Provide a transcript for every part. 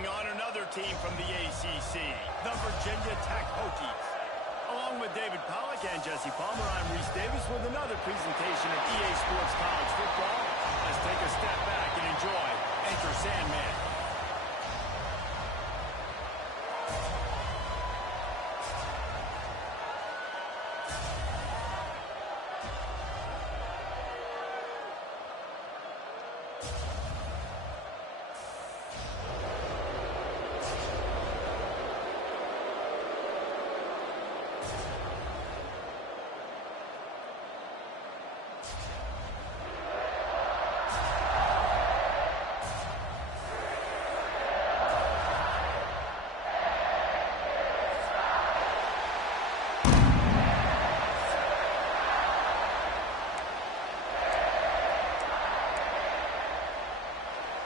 taking on another team from the ACC, the Virginia Tech Hokies. Along with David Pollack and Jesse Palmer, I'm Reese Davis with another presentation of EA Sports College Football. Let's take a step back and enjoy Enter Sandman.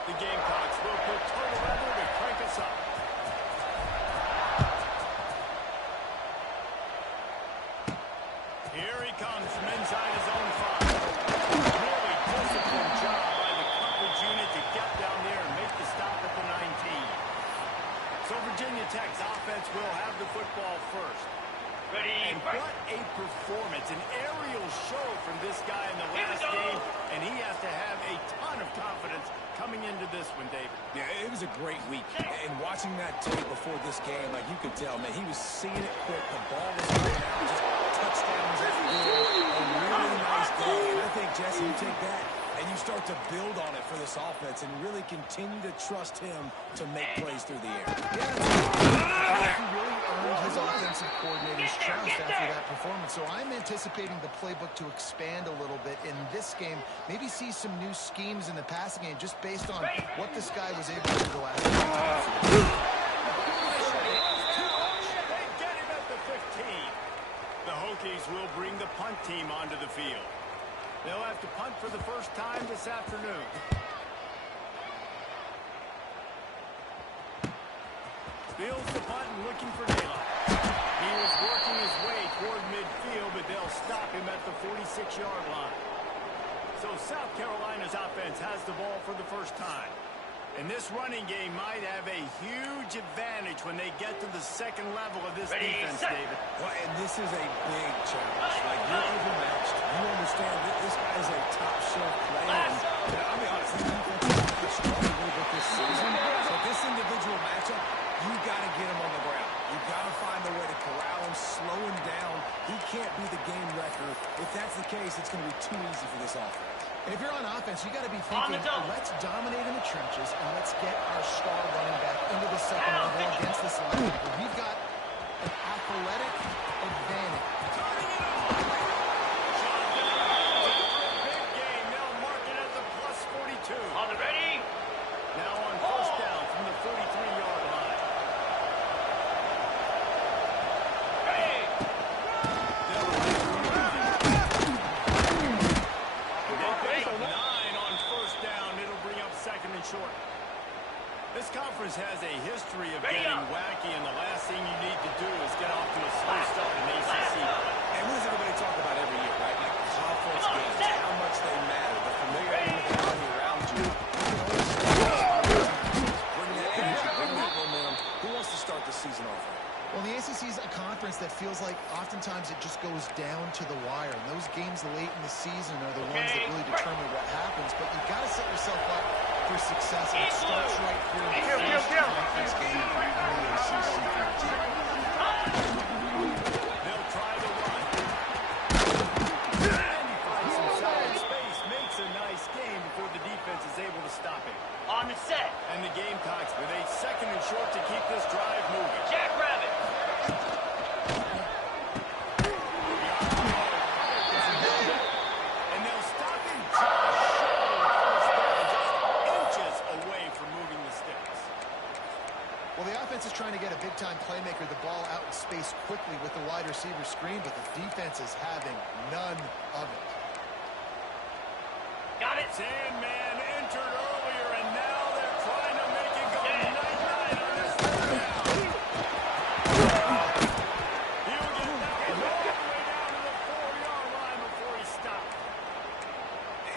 The Gamecocks will put total level to crank us up. Here he comes from inside his own 5. Really disciplined job by the coverage unit to get down there and make the stop at the 19. So Virginia Tech's offense will have the football first. And what a performance, an aerial show from this guy in the last game, and he has to have a ton of confidence coming into this one, David. Yeah, it was a great week, and watching that tape before this game, like you could tell, man, he was seeing it quick, the ball was going out, just touchdowns everywhere, a really nice day, and I think, Jesse, you take that, and you start to build on it for this offense and really continue to trust him to make plays through the air. Yeah, he really earned his offensive coordinator's trust after that performance. So I'm anticipating the playbook to expand a little bit in this game. Maybe see some new schemes in the passing game just based on what this guy was able to do the last game. They get him at the 15. The Hokies will bring the punt team onto the field. They'll have to punt for the first time this afternoon. Fields the punt and looking for daylight. He was working his way toward midfield, but they'll stop him at the 46-yard line. So South Carolina's offense has the ball for the first time. And this running game might have a huge advantage when they get to the second level of this defense, David. Well, and this is a big challenge. Like, you're overmatched. You understand that this guy is a top-shelf player. And I'll be honest, this defense has struggled a little bit this season. So this individual matchup, you got to get him on the ground. You got to find a way to corral him, slow him down. He can't be the game wrecker. If that's the case, it's going to be too easy for this offense. And if you're on offense, you got to be thinking, let's dominate in the trenches and let's get our star running back into the second level against this line. We've got an athletic advantage. Turning it on. Big game. They'll mark it at the plus 42. On the ready. Now on first down from the 43-yard line. Short. This conference has a history of getting wacky, and the last thing you need to do is get off to a slow start in ACC. And what does everybody talk about every year, right? Like conference games, how much they matter, the familiarity with the money around you. Bring that energy, bring that momentum. Who wants to start the season off right? Well, the ACC is a conference that feels like oftentimes it just goes down to the wire. And those games late in the season are the ones that really determine what happens. But you've got to set yourself up for success, and it starts right here in the first conference game in the ACC for your team. They'll try the run. And he finds some side space, makes a nice game before the defense is able to stop him. On the set. And the Gamecocks with a second and short to keep this drive moving. Jackrabbit. And they'll stop him just inches away from moving the sticks. Well, the offense is trying to get a big-time playmaker the ball out in space quickly with the wide receiver screen, but the defense is having none of it. Got it. Sandman entered earlier, and now they're trying to make it go night-night on this third down. He'll get that all the way down to the 4-yard line before he stopped.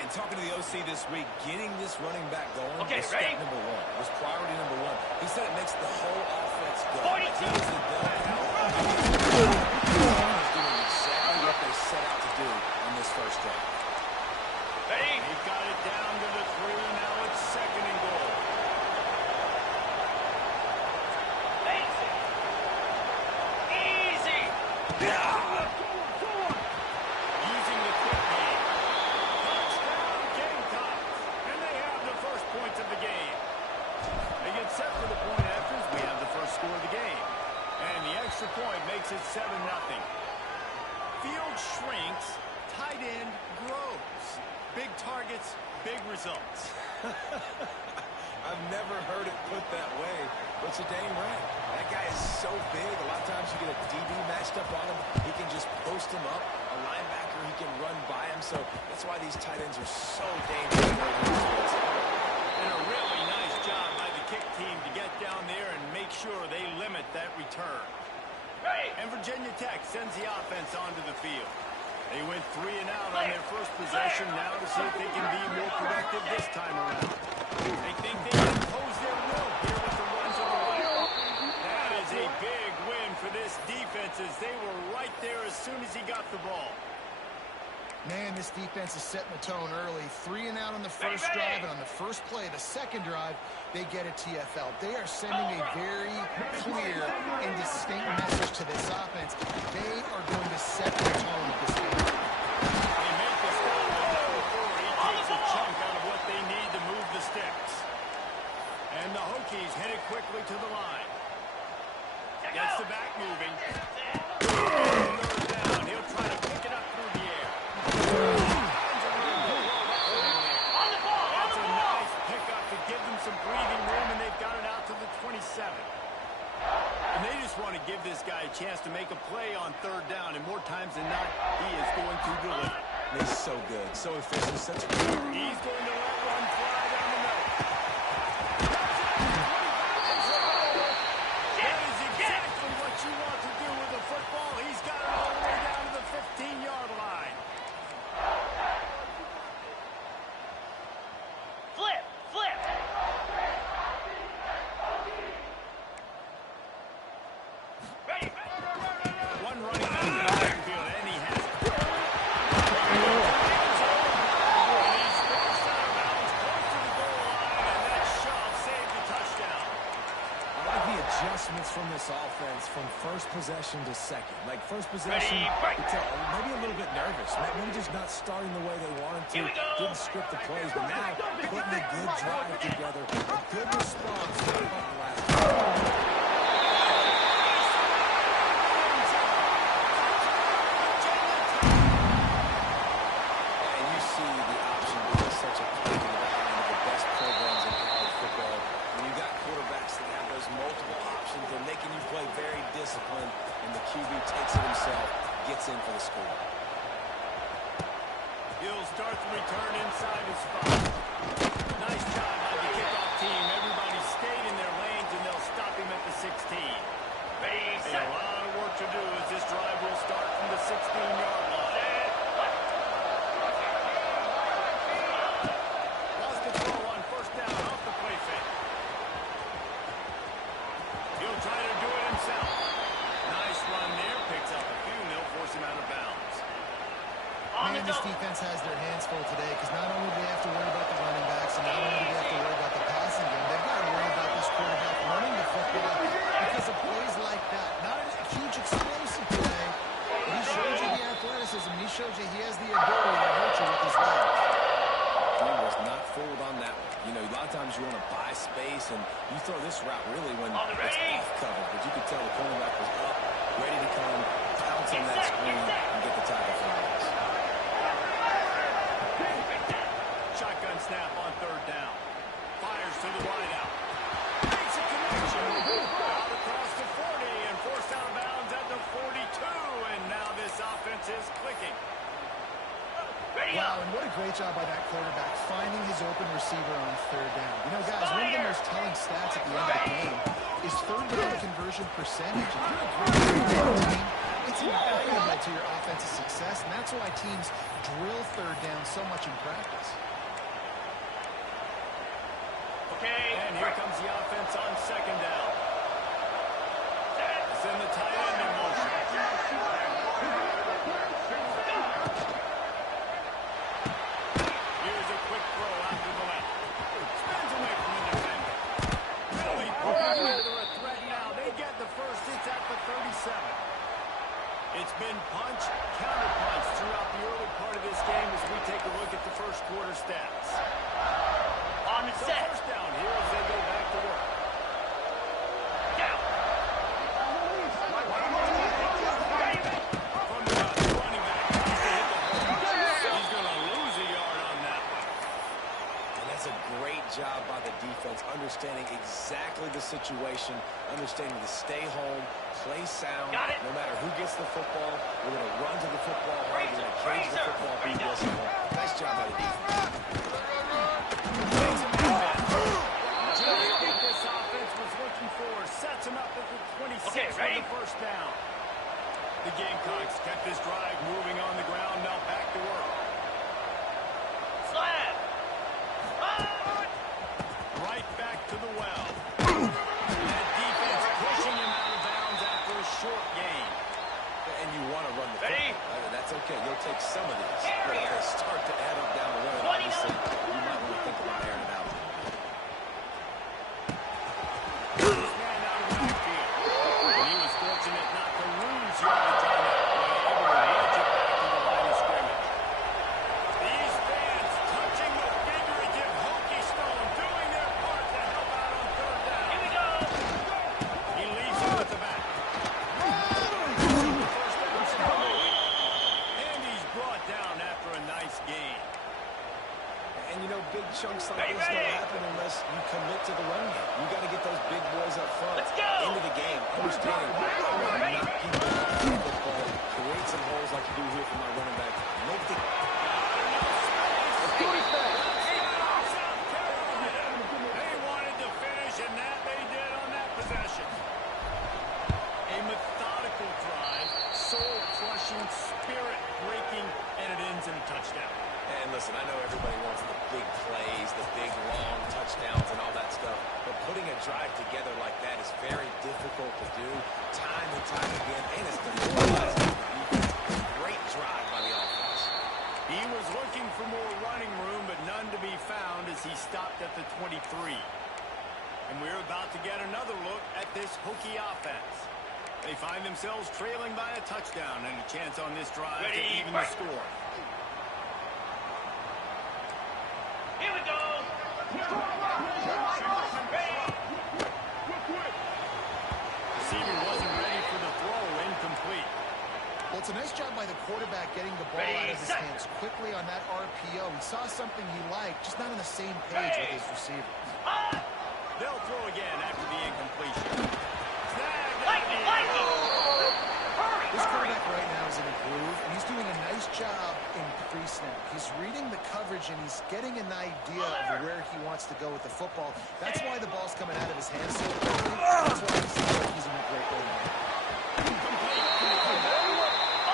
And talking to the OC this week, getting this running back going Okay, was ready? step number one. Was priority number one. He said it makes the whole offense go. He is the bell cow. He's doing exactly what they set out to do on this first drive. He got it down to the 3. Now it's 2nd and goal. Easy. Using the quick game. Touchdown Gamecocks. And they have the first points of the game. They get set for the point afters. We have the first score of the game. And the extra point makes it 7-0. Field shrinks, tight end grows. Big targets, big results. I've never heard it put that way, but you're dang right. That guy is so big. A lot of times you get a DB matched up on him. He can just post him up. A linebacker, he can run by him. So that's why these tight ends are so dangerous. And a really nice job by the kick team to get down there and make sure they limit that return. And Virginia Tech sends the offense onto the field. They went 3 and out on their first possession now to see if they can be more productive this time around. They think they can impose their will here with the runs of the right. That is a big win for this defense as they were right there as soon as he got the ball. Man, this defense is setting the tone early. 3 and out on the first drive, and on the first play, the second drive, they get a TFL. They are sending a very clear and distinct message to this offense. They are going to set the tone of this game. They make the stop at number 4. He takes a chunk out of what they need to move the sticks. And the Hokies head it quickly to the line. Gets the back moving. Third down. He'll try to pick it up through the air. That's a nice pickup to give them some breathing room, and they've got it out to the 27. And they just want to give this guy a chance to make a play on third down, and more times than not, he is going to deliver. He's so good, so efficient, such a He's going to let one fly down the middle. That is exactly what you want to do with a football. He's got it all the way down to the 15-yard line. Flip. One running down the backfield, and he has it. And he's forced out of bounds close to the goal line, and that shove saved the touchdown. I like the adjustments from this offense from first possession to second. Like first possession, you could tell maybe a little bit nervous. Maybe just not starting the way they wanted to. Didn't script the plays, but now putting a good drive together. A good response to the last time. Discipline, and the QB takes it himself, gets in for the score. He'll start the return inside his spot. Nice job by the kickoff team. Everybody stayed in their lanes, and they'll stop him at the 16. A lot of work to do as this drive will start from the 16-yard line. Lost the throw on first down off the play fake. He'll try to do it himself. Nice run there. Picks up a few, and they'll force him out of bounds. Man, this defense has their hands full today because not only do they have to worry about the running backs and not only do they have to worry about the passing game, they've got to worry about this quarterback running the football because of plays like that. Not a huge explosive today, but he showed you the athleticism. He showed you he has the ability to hurt you with his legs. He was not fooled on that one. You know, a lot of times you want to buy space, and you throw this route really when it's off cover. But you could tell the cornerback was up, ready to come, pounce on that screen, and get the tackle for us. Shotgun snap on third down. Fires to the wide out. Makes a connection. Out across the 40 and forced out of bounds at the 42. And now this offense is clicking. Wow, and what a great job by that quarterback, finding his open receiver on third down. You know, guys, one of the most telling stats at the end of the game is third down conversion percentage. If you're a great team, it's invaluable to your offensive success, and that's why teams drill third down so much in practice. And here comes the offense on second down. Send the tight end in motion. Here's a quick throw out to the left. Spins away from the defender. Really pulling together a threat now. They get the first. It's at the 37. It's been punch, counter-punch throughout the early part of this game as we take a look at the first quarter stats. On the set. First down here as they go back to work. Down. From the running back, he's going to lose a yard on that one. And that's a great job by the defense, understanding exactly the situation, understanding to stay home, play sound. No matter who gets the football, we're going to run to the football hard. We're going to cage the football. Nice job by the defense. This offense was looking for sets him up at the 26 for the first down. The Gamecocks kept this drive moving on the ground. Now back to work. Slap. Right back to the well. That defense pushing him out of bounds after a short gain. And you want to run the Ready? football. That's okay. You'll take some of these. But if they start to add up down the road, obviously, you might want to think about airing it out. This man out of the backfield. And he was fortunate not to lose yardage on that play, able to edge it back to the line of scrimmage. These fans touching the figurative hokey stone, doing their part to help out on third down. Here we go. He leaves it with the back. First down still moving. And he's brought down after a nice gain. And, you know, big chunks like this don't happen unless you commit to the run game. You got to get those big boys up front. Let's go. Into the game. Understanding I want to knock people off the football, create some holes like you do here for my running back. Make the... They wanted to finish, and that they did on that possession. A methodical drive, soul-crushing, spirit-breaking, and it ends in a touchdown. And listen, I know everybody wants the big plays, the big long touchdowns and all that stuff, but putting a drive together like that is very difficult to do time and time again, and it's demoralizing. Great drive by the offense. He was looking for more running room, but none to be found as he stopped at the 23. And we're about to get another look at this Hokie offense. They find themselves trailing by a touchdown and a chance on this drive to even the score. Here we go. Receiver wasn't ready for the throw, incomplete. Well, it's a nice job by the quarterback getting the ball out of his hands quickly on that RPO. He saw something he liked, just not on the same page with his receivers. They'll throw again after the incompletion. This quarterback right now is in a groove, and he's doing a nice job in pre-snap. He's reading the coverage, and he's getting an idea of where he wants to go with the football. That's why the ball's coming out of his hands so quickly. That's why he seems like he's in a great way now.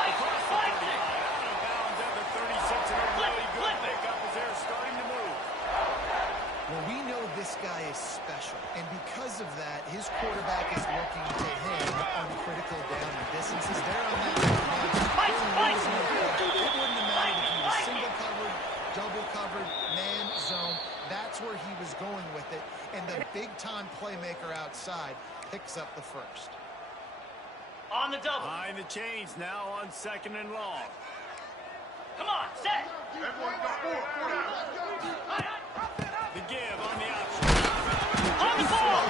Across the 35, out of bounds at the 36, and a really good pickup as they're starting to move. Well, we know this guy is special, and because of that, his quarterback is looking to him on critical down and distances. They're on that right now. It wouldn't have mattered if he was single covered, double covered, man zone. That's where he was going with it, and the big-time playmaker outside picks up the first. On the double. Behind the chains now on second and long. Come on, set. The give on the option. On the ball.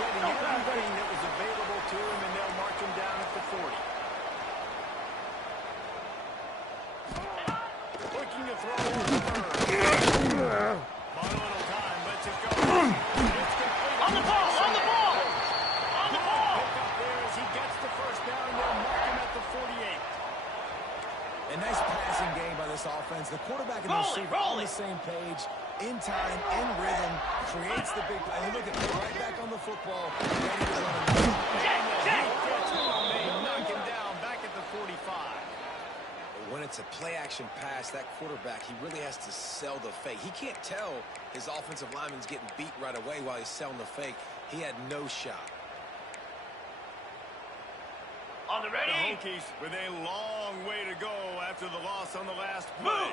Getting everything that was available to him, and they'll mark him down at the 40. Looking to throw on third. Bought a little time, lets it go. It's complete. On the ball. On the ball. On the ball. Pick up there as he gets the first down. They'll mark him at the 48. A nice passing game by this offense. The quarterback and the receiver on the same page, in time, in rhythm, creates the big play. Look at him, right back on the football. Ready to run. Check. They knock him down back at the 45. when it's a play-action pass, that quarterback, he really has to sell the fake. He can't tell his offensive lineman's getting beat right away while he's selling the fake. He had no shot. On the ready. The Hokies with a long way to go after the loss on the last play.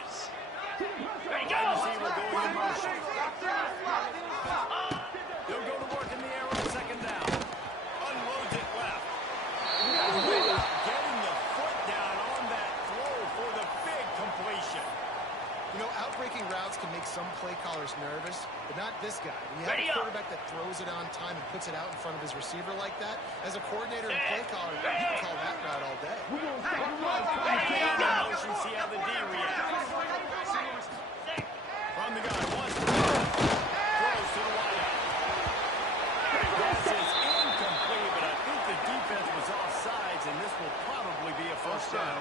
Ready, go. Receiver going in motion. They'll go to work in the air on second down. Unloads it left. Getting the foot down on that throw for the big completion. You know, outbreaking routes can make some play callers nervous, but not this guy. When you have a quarterback that throws it on time and puts it out in front of his receiver like that, as a coordinator and play caller, you can call that route all day. Motion, see how the D reacts. From the guy, wants to throws to the wideout. Pass is incomplete, but I think the defense was offsides, and this will probably be a first down.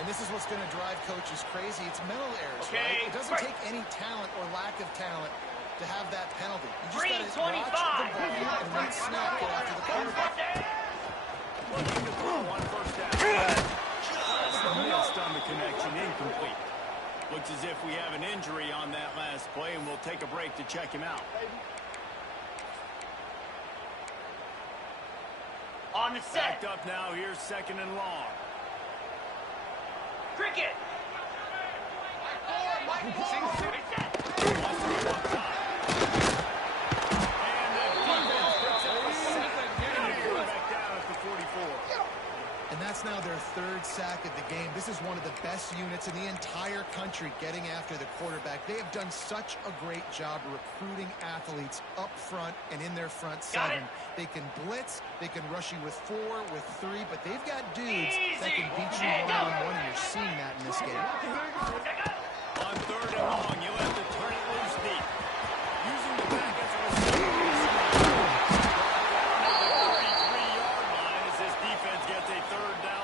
And this is what's going to drive coaches crazy. It's mental errors, right? It doesn't take any talent or lack of talent to have that penalty. You just got to watch the ball and then snap it after the quarterback. Looking to throw on first down. Just missed on the connection, incomplete. Looks as if we have an injury on that last play, and we'll take a break to check him out. On the set. Backed up now, here's second and long. Cricket. And that's now their third sack of the game. This is one of the best units in the entire country getting after the quarterback. They have done such a great job recruiting athletes up front and in their front seven. They can blitz, they can rush you with 4, with 3, but they've got dudes that can beat you one-on-one, and you're seeing that in this game. On third and long, you'll have to turn it loose deep. Using the back as a receiver.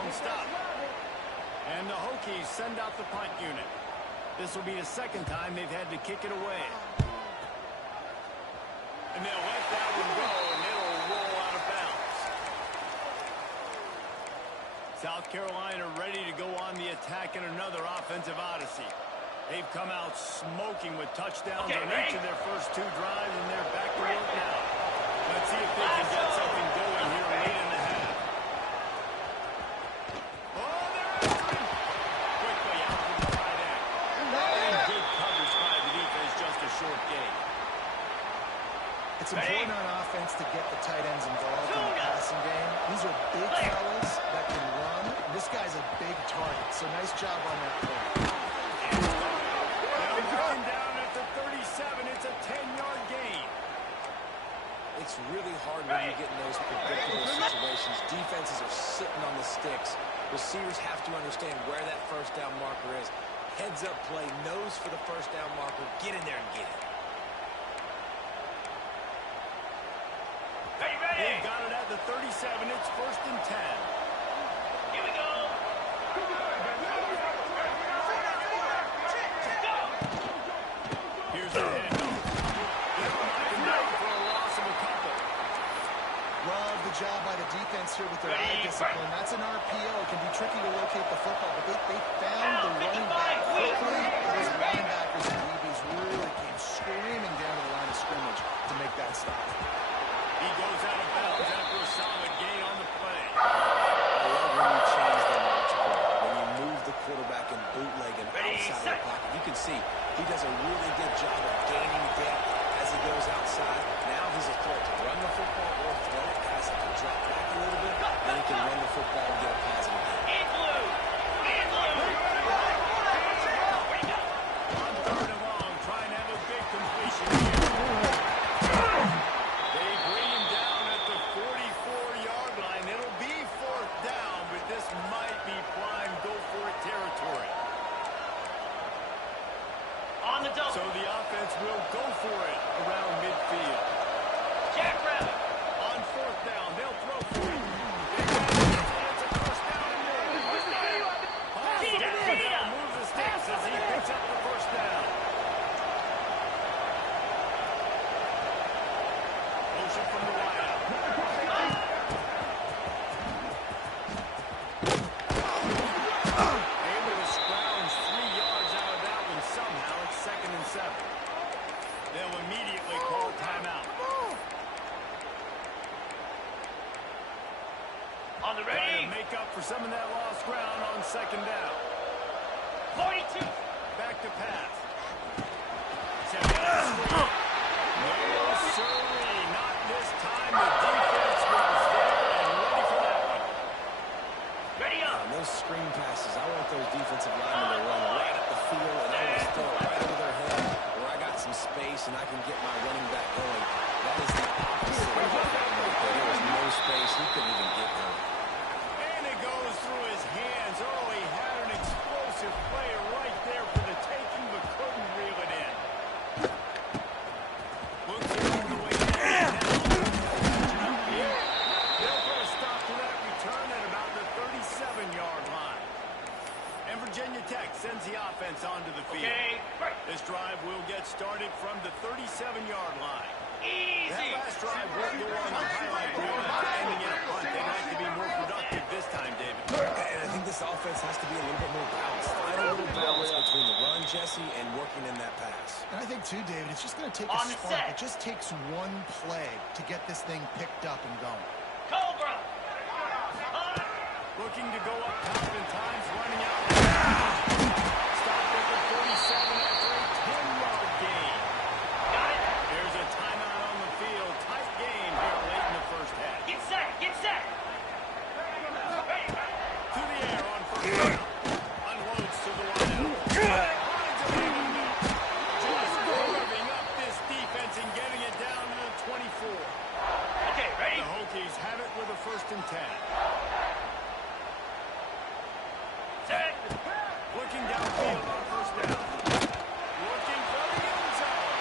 Stop. And the Hokies send out the punt unit. This will be the second time they've had to kick it away. And they'll let that one go, and it'll roll out of bounds. South Carolina ready to go on the attack in another offensive odyssey. They've come out smoking with touchdowns on each of their first 2 drives, and they're back to work now. Let's see if they can get something going here late in the half. Short game. It's important on offense to get the tight ends involved in the passing game. These are big fellas that can run. This guy's a big target, so nice job on that play. Down at the 37, it's a 10-yard gain. It's really hard when you get in those predictable situations. Defenses are sitting on the sticks. Receivers have to understand where that first down marker is. Heads-up play, nose for the first down marker. Get in there and get it. They've got it at the 37. It's first and 10. Here we go. Here's the handoff. They'll knock him down for a loss of a couple. Love the job by the defense here with their eye discipline. That's an RPO. It can be tricky to locate the football, but they found the running back quickly. Those linebackers and DBs really came screaming down to the line of scrimmage to make that stop. He goes out of bounds after a solid gain on the play. I love when you change the launch point. When you move the quarterback and bootleg him outside of the pocket. You can see he does a really good job of gaining depth as he goes outside. Now he's a threat to run the football or throw it. Guys that can drop back a little bit, then he can run the football and get a positive gain. On third and long, trying to have a big completion here. They bring him down at the 44-yard line. It'll be fourth down, but this might be prime go-for-it territory. On the double. So the offense will go for it around midfield. Jackrabbit. On fourth down, they'll throw for it. It's a first down and more. Down, moves the sticks as he picks up the first down. Motion from the wideout. some of that lost ground on second down. 42. Back to pass. Set down screen. No, sirree. Not this time. The defense was there and ready for that one. Ready up. On those screen passes, I want those defensive linemen to run right up the field, and I want to throw it right over their head where I got some space and I can get my running back going. That is the opposite of what happened right there. There was no space. He couldn't even get there. And it goes through his hands. Oh, he had an explosive play right there for the taking, but couldn't reel it in. Looks it all the way down. They'll put a stop to that return at about the 37-yard line. And Virginia Tech sends the offense onto the field. Okay, break. This drive will get started from the 37-yard line. Easy. That last drive will go on the highlight reel after ending in a punt. They'd like to be more productive this time, David. And I think this offense has to be a little bit more balanced. Find a little balance between the run, Jesse, and working in that pass. And I think, too, David, it's just going to take On a the spark. set. It just takes one play to get this thing picked up and going. Cobra. Looking to go up top in times, running out. Stopped at the 47 after a 10-yard gain. Got it. There's a timeout on the field. Tight game here late in the first half. Get set. Get set. Ready. To the air on first down. Unloads to the wideout. Finds a man. Just carving up this defense and getting it down to the 24. Okay, ready. The Hokies have it with a 1st and 10. Set. Looking downfield on first down. Looking for the end zone.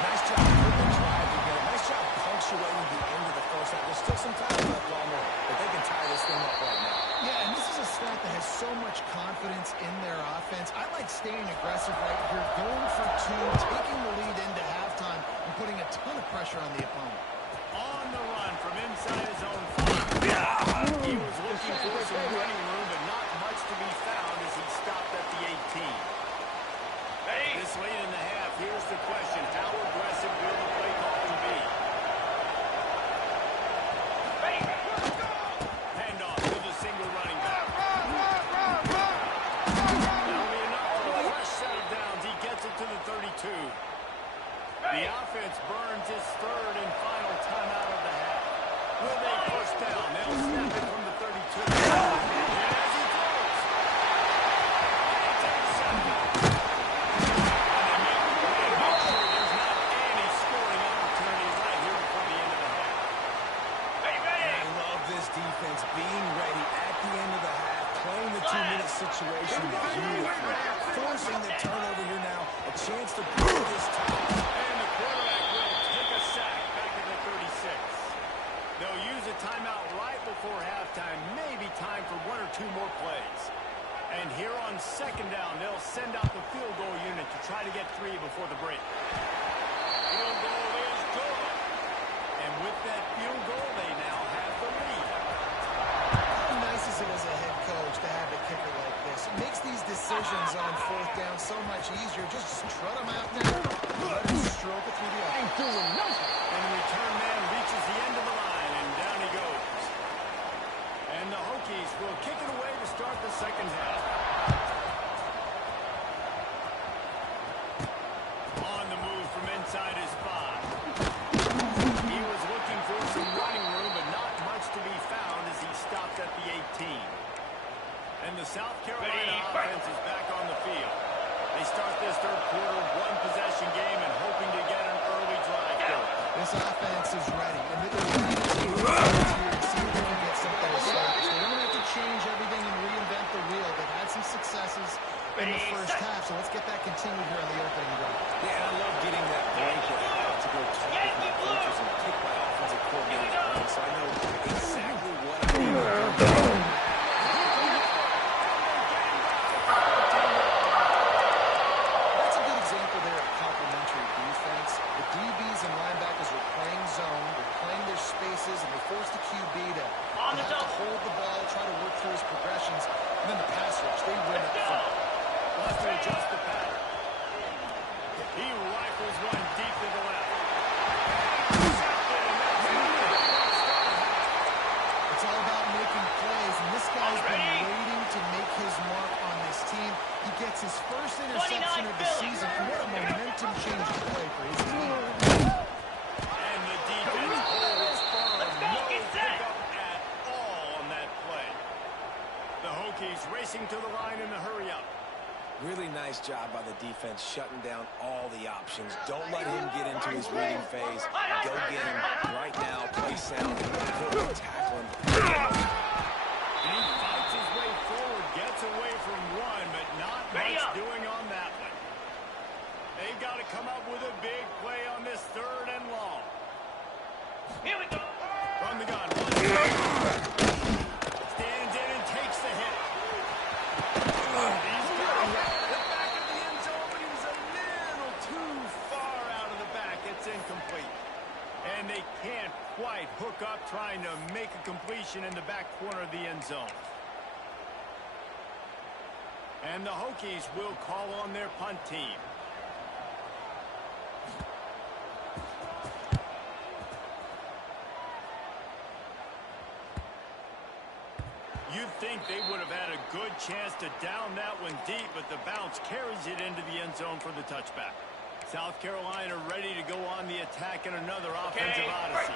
Nice job putting the drive together. Nice job punctuating the end of the first half. There's still some time left, Longer, but they can tie this thing up right now. Yeah, and this is a staff that has so much confidence in their offense. I like staying aggressive right here, going for two, taking the lead into halftime, and putting a ton of pressure on the opponent. On the run from inside his own 5. He was looking for some running room, but not much to be found as he stopped at the 18. Ready. This late in the half, here's the question. How aggressive will the play calling be? Ready. Handoff to the single running back. That'll be enough for a fresh set of downs. He gets it to the 32. The offense burns his 3rd and final timeout of the half. Will they push down? They'll snap it from the 32. And as he throws, it's intercepted. And they make the play. Make sure there's not any scoring opportunities right here before the end of the half. Ready. Ready. I love this defense being ready at the end of the half, playing the 2-minute situation beautifully, forcing the turnover here now, a chance to beat this time. And the quarterback will take a sack back at the 36. They'll use a timeout right before halftime. Maybe time for 1 or 2 more plays. And here on second down, they'll send out the field goal unit to try to get 3 before the break. Field goal is good. And with that field goal, they now have the lead. How nice is it as a head coach to have a kicker like this? It makes these decisions on 4th down so much easier. Just strut them out there, let him stroke it through the air. And the return man reaches the end of the line, and down he goes. And the Hokies will kick it away to start the second half. On the move from inside his 5. He was looking for some running room, but not much to be found as he stopped at the 18. And the South Carolina offense is back on the field. They start this 3rd quarter, 1-possession game, and hoping to get an early drive going. This offense is ready. And they're ready to see if they can get something established. They don't have to change everything and reinvent the wheel. They've had some successes in the first half, so let's get that continued here on the opening drive. Yeah, and I love getting that blanket out to go talk with my coaches and pick my offensive coordinator's brain so I know exactly what I need to do. That's a good example there of complementary defense. The DBs and linebackers are playing zone, they're playing their spaces, and they force the QB to have to hold the ball, try to work through his progressions, and then the pass rush, they win it front. Wants to adjust the pattern. He rifles one deep to the left. Intercepted, and that's Hokies racing to the line in the hurry-up. Really nice job by the defense shutting down all the options. Don't let him get into his reading phase. Go get him right now. Play sound. He'll tackle him. And he fights his way forward, gets away from one, but not much doing on that one. They got to come up with a big play on this 3rd and long. Here we go. From the gun. Stands in and takes the hit. He's got it. The back of the end zone, but he was a little too far out of the back. It's incomplete. And they can't quite hook up trying to make a completion in the back corner of the end zone. And the Hokies will call on their punt team. You'd think they would have had a good chance to down that one deep, but the bounce carries it into the end zone for the touchback. South Carolina ready to go on the attack in another offensive odyssey.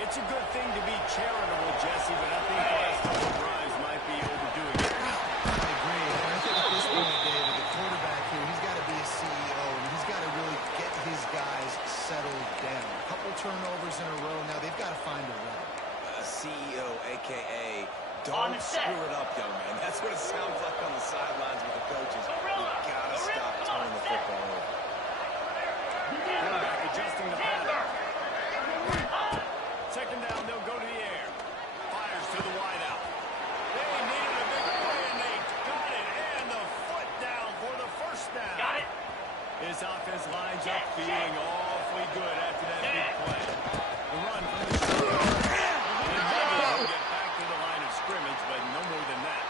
It's a good thing to be charitable, Jesse, but I think the last couple of drives might be overdoing it. I agree. And I think at this point, David, the quarterback here, he's got to be a CEO, and he's got to really get his guys settled down. A couple turnovers in a row. Now they've got to find a run. CEO, a.k.a. Don't screw it up, young man. That's what it sounds like on the sidelines with the coaches. You gotta stop turning the football over. Quarterback adjusting the pattern. 2nd down, they'll go to the air. Fires to the wideout. They needed a big play, and they got it. And the foot down for the 1st down. Got it. This offense lines up feeling awfully good after that big play. The run from the shoulder. And maybe they'll get back to the line of scrimmage, but no more than that.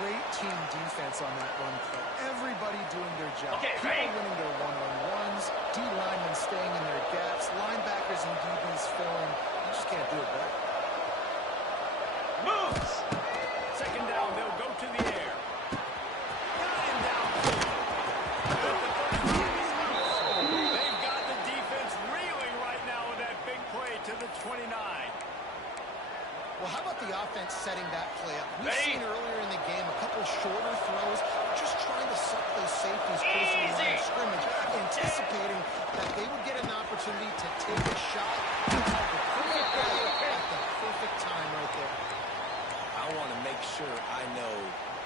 Great team defense on that run play. Everybody doing their job. Okay, People ready? winning their one-on-ones. D-linemen staying in their gaps. Linebackers and DBs filling. You just can't do it better. Moves. 2nd down, they'll go to the air. Got him downfield. But the 35 is loose. They've got the defense reeling right now with that big play to the 29. Well, how about the offense setting that play up? We've Ready? seen earlier in the game a couple shorter throws, just trying to suck those safeties close to the line of scrimmage, anticipating that they would get an opportunity to take a shot. The perfect play at the perfect time right there. I want to make sure I know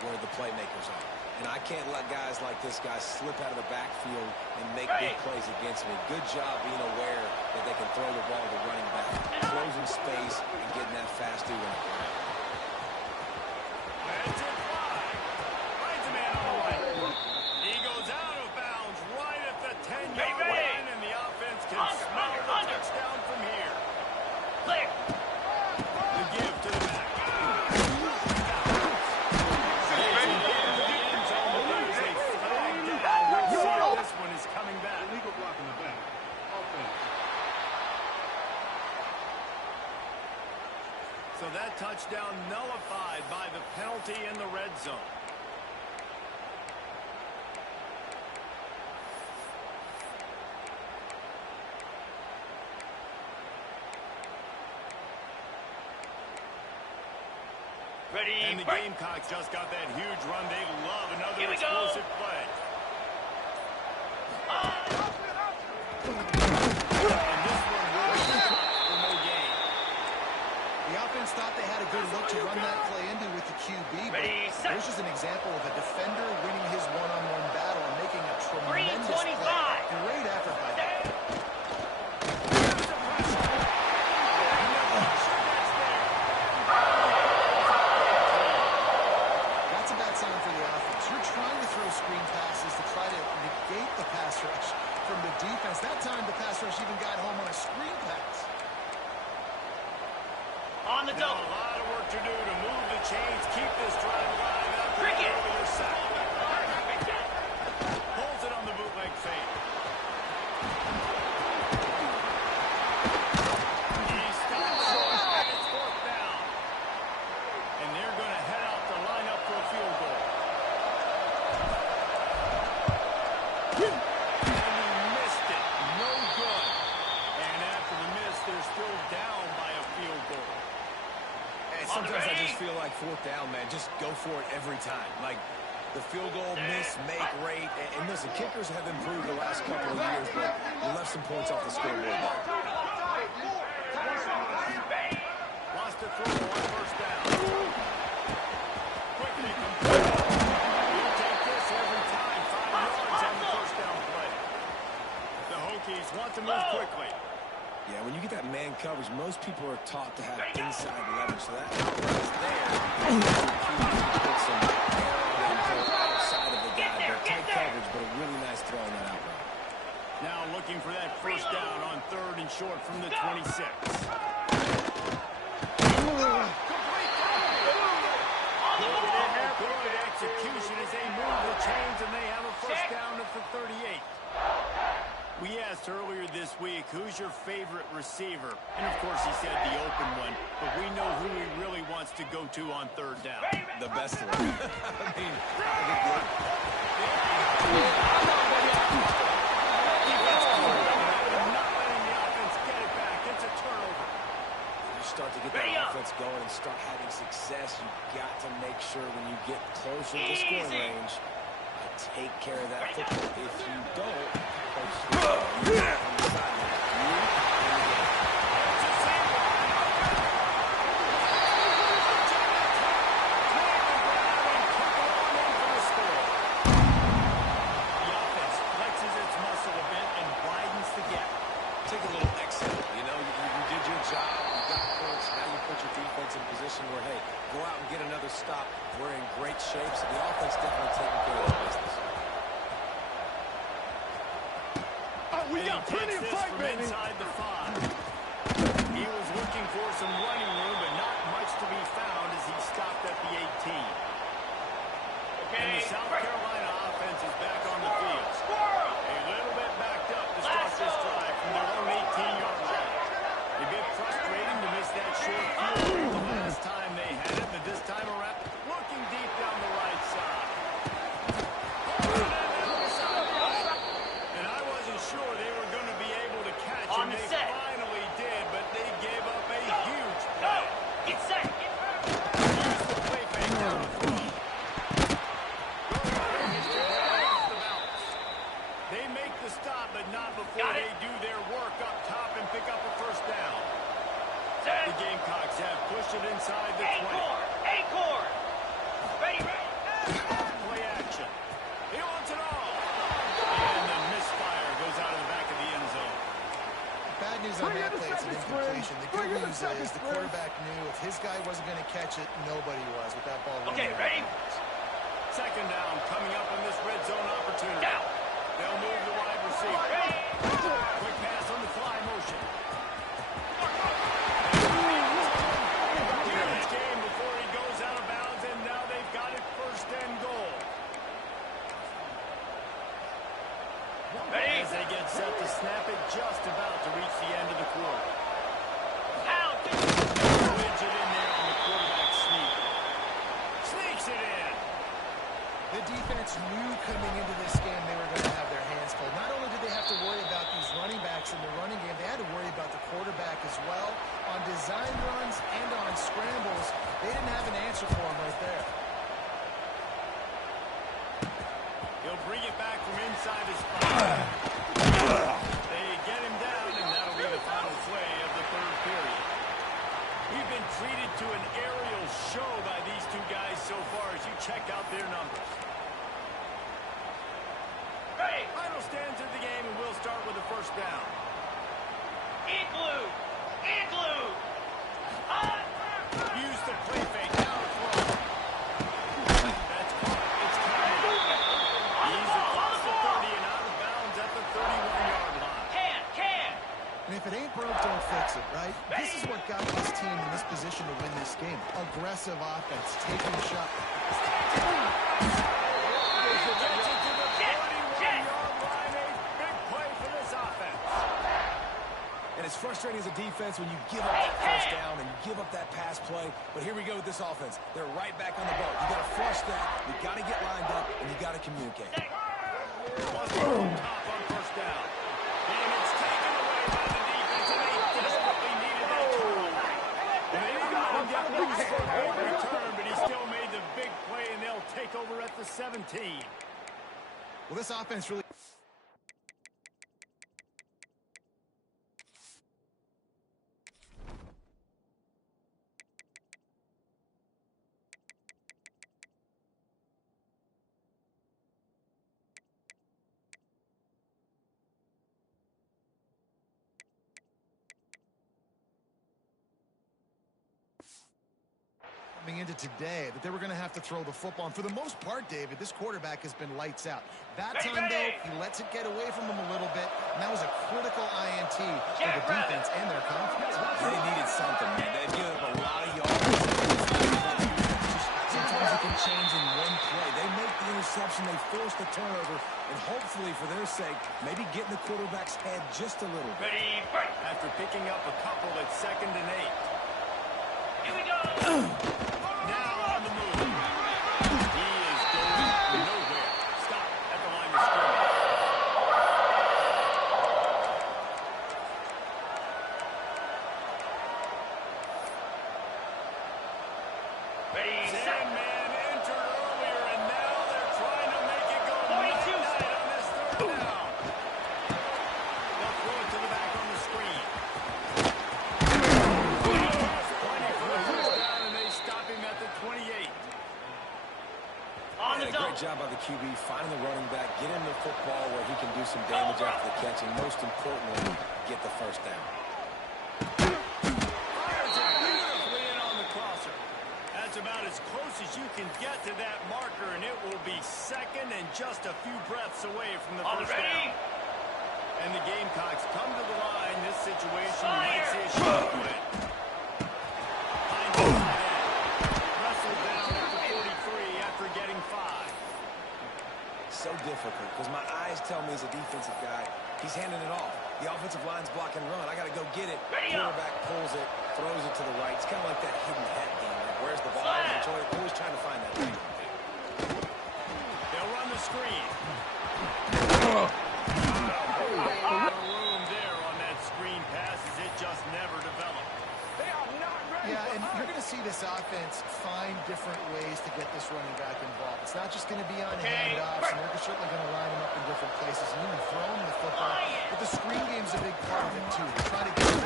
where the playmakers are. And I can't let guys like this guy slip out of the backfield and make big plays against me. Good job being aware that they can throw the ball to running back, closing space, and getting that fast dude in the ground. That's it fly. Finds a man on the right. He goes out of bounds right at the 10-yard line, and the offense can smell the touchdown from here. Clear. The give to the back. This one is coming back. Illegal block in the back. Offense. So that touchdown nullified by the penalty in the red zone. Ready. And the Gamecocks just got that huge run. They love another Here we go. explosive play. And this one will be stopped for no gain. The offense thought they had a good look to run that play into with the QB, but Ready, set. there's just an example of a defender winning his one-on-one battle and making a tremendous 325. play. Great effort by them. That's a bad sign for the offense. You're trying to throw screen passes to try to negate the pass rush from the defense. That time, the pass rush even got home on a screen pass. On the Now double. a lot of work to do to move the chains, keep this drive alive after the Cricket. earlier sack. Pulls it on the bootleg fake. Sometimes I just feel like fourth down, man. Just go for it every time. Like the field goal miss, make rate. And listen, kickers have improved the last couple of years, but we left some points off the scoreboard there. Lost it through on first down. Quickly complete. He'll take this every time. 5 yards on the first down play. The Hokies want to move quickly. Yeah, when you get that man coverage, most people are taught to have inside leverage. So that outright there, put some arrow outside of the guy. Tight coverage, but a really nice throw on that outright. Now looking for that first down on 3rd and short from the 26. Good execution as they move the chains, and they have a first down at the 38. We asked earlier this week, who's your favorite receiver? And, of course, he said the open one. But we know who he really wants to go to on 3rd down. The best one. I mean, not letting the offense get it back. It's a turnover. When you start to get that offense going and start having success, you've got to make sure when you get closer to scoring range, take care of that football. If you don't, take a little exit. You know, you did your job. You got points. Now you put your defense in a position where, hey, go out and get another stop. We're in great shape, so the offense definitely taking care of their business. We got plenty of fight, baby. Inside the 5. He was looking for some running room, but not much to be found as he stopped at the 18. And the South Carolina offense is back on the field. A little bit backed up to start this drive from their own 18-yard line. A bit frustrating to miss that short field goal the last time they had it, but this time around, looking deep down the right side. And I wasn't sure they were going to be able to catch him. They finally did, but they gave up a huge play. Get set. Here's the play fake down the front. They make the stop, but not before they do their work up top and pick up a first down. The Gamecocks have pushed it inside the 20. Acorn. Ready. Play action. He wants it all. And the misfire goes out of the back of the end zone. Bad news on that play, it's an incompletion. The good news is the quarterback knew if his guy wasn't going to catch it, nobody was with that ball. Okay, ready? Second down coming up on this red zone opportunity. Down. They'll move the wide receiver. Quick pass on the fly motion. Huge game before he goes out of bounds, and now they've got it 1st and goal. Ready? As they get set to snap it, just about to reach the end of the quarter. Out. Wedge it in there on the quarterback sneak. Sneaks it in. The defense knew coming into this game they were going to have their hands full. Not only did they have to worry about these running backs in the running game, they had to worry about the quarterback as well. On design runs and on scrambles, they didn't have an answer for him right there. He'll bring it back from inside his 5. They get him down, and that'll be the final play of the 3rd period. We've been treated to an aerial show by these two guys so far as you check out their numbers. Ready. Final stands of the game, and we'll start with the first down. Igloo. Use the play fake down the throw. That's caught. It's coming. He's across the 30 and out of bounds at the 31-yard line. Can. And if it ain't broke, don't fix it, right? This is what got this team in this position to win this game. Aggressive offense, taking shots. And it's frustrating as a defense when you give up that first down and you give up that pass play. But here we go with this offense. They're right back on the boat. You got to flush that. You got to get lined up, and you got to communicate. Top on first down. And it's taken away by the defense, and they desperately needed that turnover. And they didn't let him get loose first. a 17. Well, this offense really... coming into today that they were going to have to throw the football. And for the most part, David, this quarterback has been lights out. That time, though, he lets it get away from him a little bit, and that was a critical INT for the defense and their confidence. They needed something, man. They've given up a lot of yards. Sometimes it can change in one play. They make the interception, they force the turnover, and hopefully, for their sake, maybe get in the quarterback's head just a little bit. Ready, break. After picking up a couple at 2nd and 8. Here we go. Now on the move. He is going nowhere. Stop at the line of scrimmage. Ready, set. Sandman entered earlier, and now they're trying to make it go 42. night-night on this 3rd down. They'll throw it to the back on the screen. Plenty for a 1st down, and they stop him at the 28. On the And a great zone. job by the QB, finding the running back, get him the football where he can do some damage after the catch, and most importantly, get the 1st down. Fires it beautifully in on the crosser. That's about as close as you can get to that marker, and it will be 2nd and just a few breaths away from the On the 1st ready. down. And the Gamecocks come to the line. This situation, you might Fire. see a shot win. Hines is tight end. Wrestled down at the 43 after getting 5. So difficult, because my eyes tell me as a defensive guy, he's handing it off. The offensive line's block and run. I got to go get it. Ready up. Quarterback pulls it, throws it to the right. It's kind of like that hidden hat game. Like, where's the ball? Flat. Always trying to find that thing. They'll run the screen. Room there on that screen pass as it just never developed. Yeah, and you're going to see this offense find different ways to get this running back involved. It's not just going to be on Okay. handoffs, and they're certainly going to line him up in different places and even throw him the football. But the screen game's a big part of it, too. Try to get it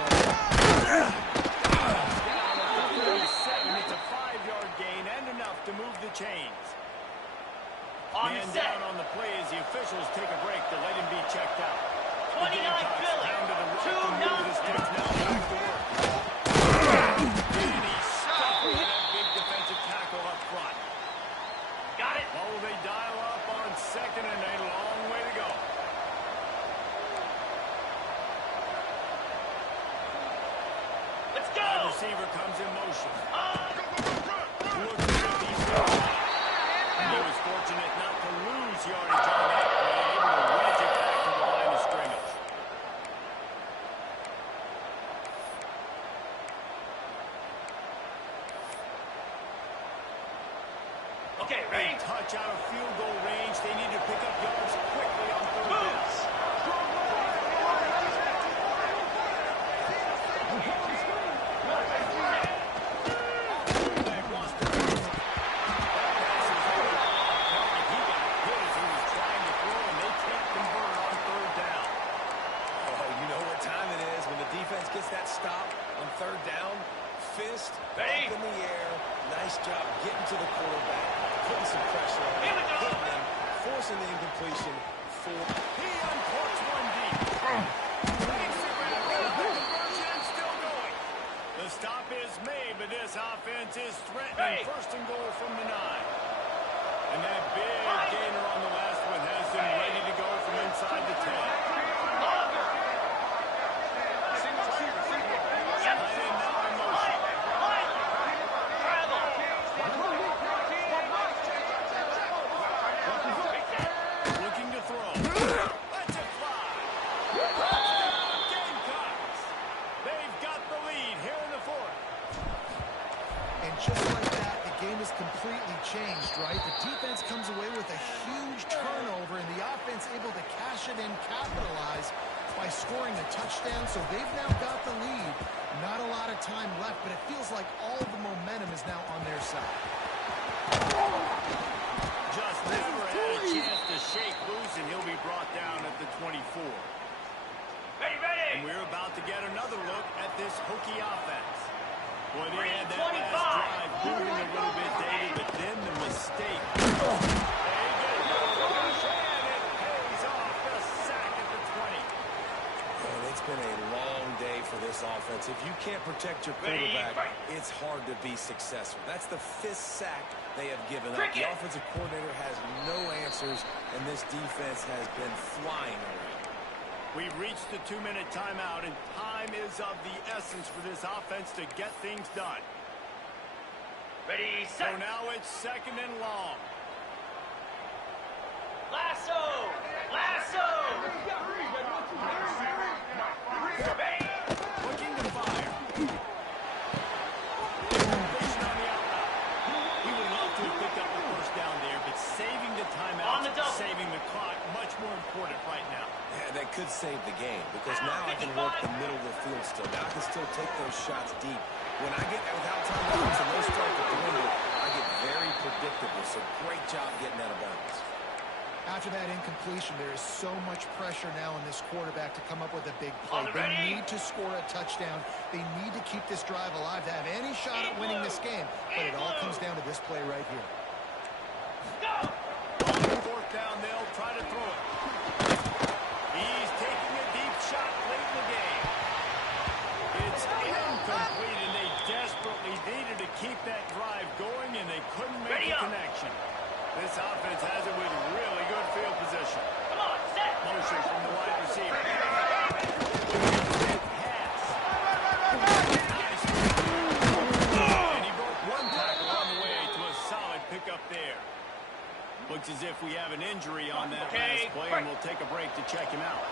Down at the 37, it's a 5-yard gain and enough to move the chains. On Man set. down on the play as the officials take a break to let him be checked out. 29 Gamecocks Billy. down to the right 2 to move nothing. the sticks now back to work. And he's stuck with that big defensive tackle up front. Got it. Oh, they dial up on 2nd and a long way to go. Let's go. The receiver comes in motion. On. Looks as if he's and he was fortunate not to lose yardage on that play, able to wedge it back to the line of scrimmage. Okay, They ready. touch out of field goal range. They need to pick up yards quickly on 3rd down. Moves. Fullback wants to throw. That pass is over. Felt like he got hit as he was trying to throw, and they can't convert on 3rd down. Oh, you know what time it is. When the defense gets that stop on 3rd down, fist Ready. up in the air. Nice job getting to the quarterback, putting some pressure on Here him, we go. hitting him, forcing the incompletion. He uncorks one deep. Makes it back with the conversion and still going. The stop is made, but this offense is threatening. Hey. 1st and goal from the 9. And that big gainer on the last one has them ready to go from inside the 10. Longer. Tight end now in motion. Line. Travel. Looking to throw. Lets it fly. Touchdown, Gamecocks. They've got the lead here in the 4th. And just like that, the game is completely changed, right? The defense comes away with a huge turnover, and the offense able to cash it in, capitalize by scoring a touchdown. So they've now got the lead. Not a lot of time left, but it feels like all the momentum is now on their side. Just Ready, ready. And we're about to get another look at this hooky offense. Boy, they Green had that 25. last drive moving a little bit, David, but then the mistake. They get no rush, and it pays off. The sack at the 20. And it's been a long day for this offense. If you can't protect your Ready, quarterback, fight. it's hard to be successful. That's the 5th sack they have given up. Cricket. The offensive coordinator has no answers, and this defense has been flying around. We've reached the 2-minute timeout, and time is of the essence for this offense to get things done. Ready, So set. now it's 2nd and long. Lasso. Lasso. Ready. Looking to fire. Completion on the outroute. He would love to have picked up the first down there, but saving the On the timeout, double. saving the clock, much more important right now. Yeah, that could save the game because now I can work the middle of the field still. Now I can still take those shots deep. When I get without timeouts and no start at the window, I get very predictable. So great job getting out of bounds. After that incompletion, there is so much pressure now on this quarterback to come up with a big play. On the They ready. need to score a touchdown. They need to keep this drive alive to have any shot at winning this game. But it all comes down to this play right here. Go. On 4th down, they'll try to throw it. He's taking a deep shot late in the game. It's incomplete, and they desperately needed to keep that drive going, and they couldn't make Ready a up. connection. This offense has it with really good field position. Come on, set. Motion from the wide receiver. Pass. Nice. And he broke one tackle on the way to a solid pickup there. Looks as if we have an injury on that Okay, last play, and we'll take a break to check him out.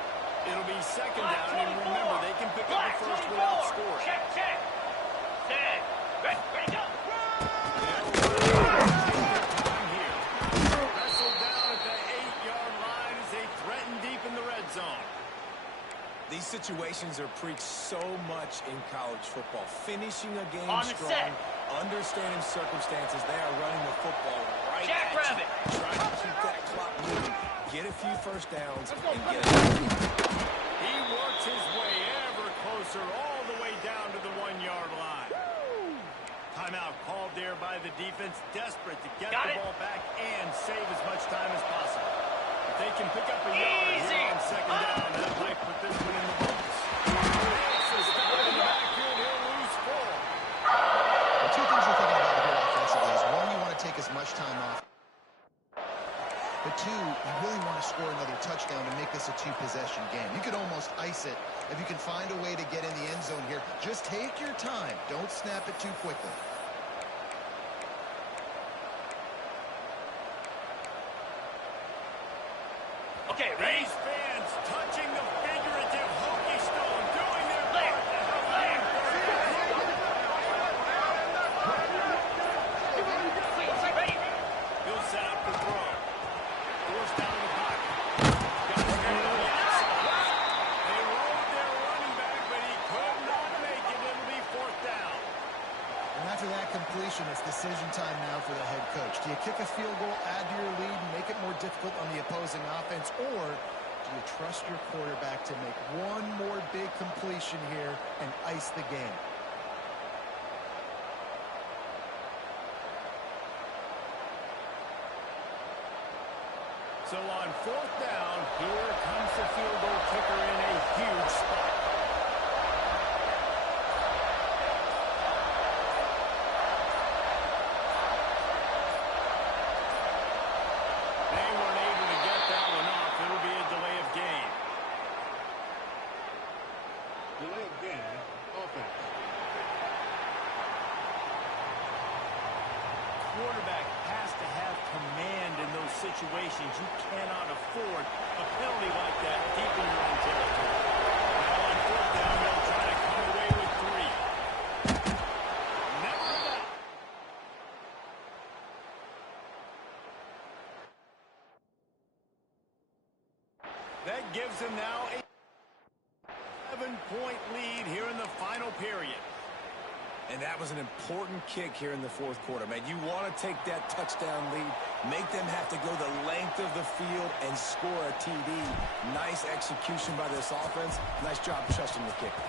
It'll be 2nd down, and remember, they can pick up the first without scoring. Check, check. Set. Ready, ready, go. They'll take their time here. Wrestled down at the 8-yard line as they threaten deep in the red zone. These situations are preached so much in college football. Finishing a game On the strong, set. understanding circumstances, they are running the football right at Jackrabbit. you. Trying to keep that clock moving, get a few first downs, and get it. He works his way ever closer all the way down to the 1-yard line. Timeout called there by the defense, desperate to get Got the it. ball back and save as much time as possible. If they can pick up a yard Easy. here on 2nd down, that might put this one in the books. Makes a stop in the backfield, he'll lose 4. The two things you're thinking about here offensively is, one, you want to take as much time off. But two, you really want to score another touchdown to make this a 2-possession game. You could almost ice it if you can find a way to get in the end zone here. Just take your time. Don't snap it too quickly. Okay, ready. These fans touching the figurative Hokie Stone, doing their Clear. part to help Clear. them. Ready. He'll set up the throw. Forced down in the pocket. Got it on the outside. They rolled their running back, but he could not make it. It'll be 4th down. And after that completion, it's decision time now for the head coach. Do you kick a field goal, add to your lead, and make it more difficult on the opposing offense, or do you trust your quarterback to make one more big completion here and ice the game? So on 4th down, here comes the field goal kicker in a huge spot. They weren't able to get that one off. It'll be a delay of game. Delay of game. Offense. Quarterback has to have command in those situations. You cannot afford a penalty like that deep in your own territory. Now on 4th down, they'll try to come away with 3. Never a doubt. That gives them now a 7-point lead here in the final period. And that was an important kick here in the fourth quarter, man. You want to take that touchdown lead, make them have to go the length of the field and score a TD. Nice execution by this offense. Nice job trusting the kicker.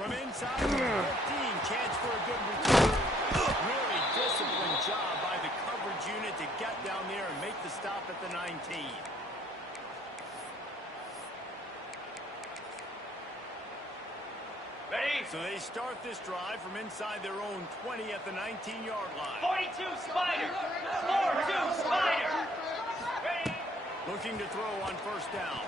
From inside the 15, chance for a good return. Really disciplined job by the coverage unit to get down there and make the stop at the 19. Ready? So they start this drive from inside their own 20 at the 19-yard line. 42 Spider. 4-2 Spider. Ready? Looking to throw on first down.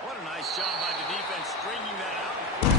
What a nice job by the defense stringing that out.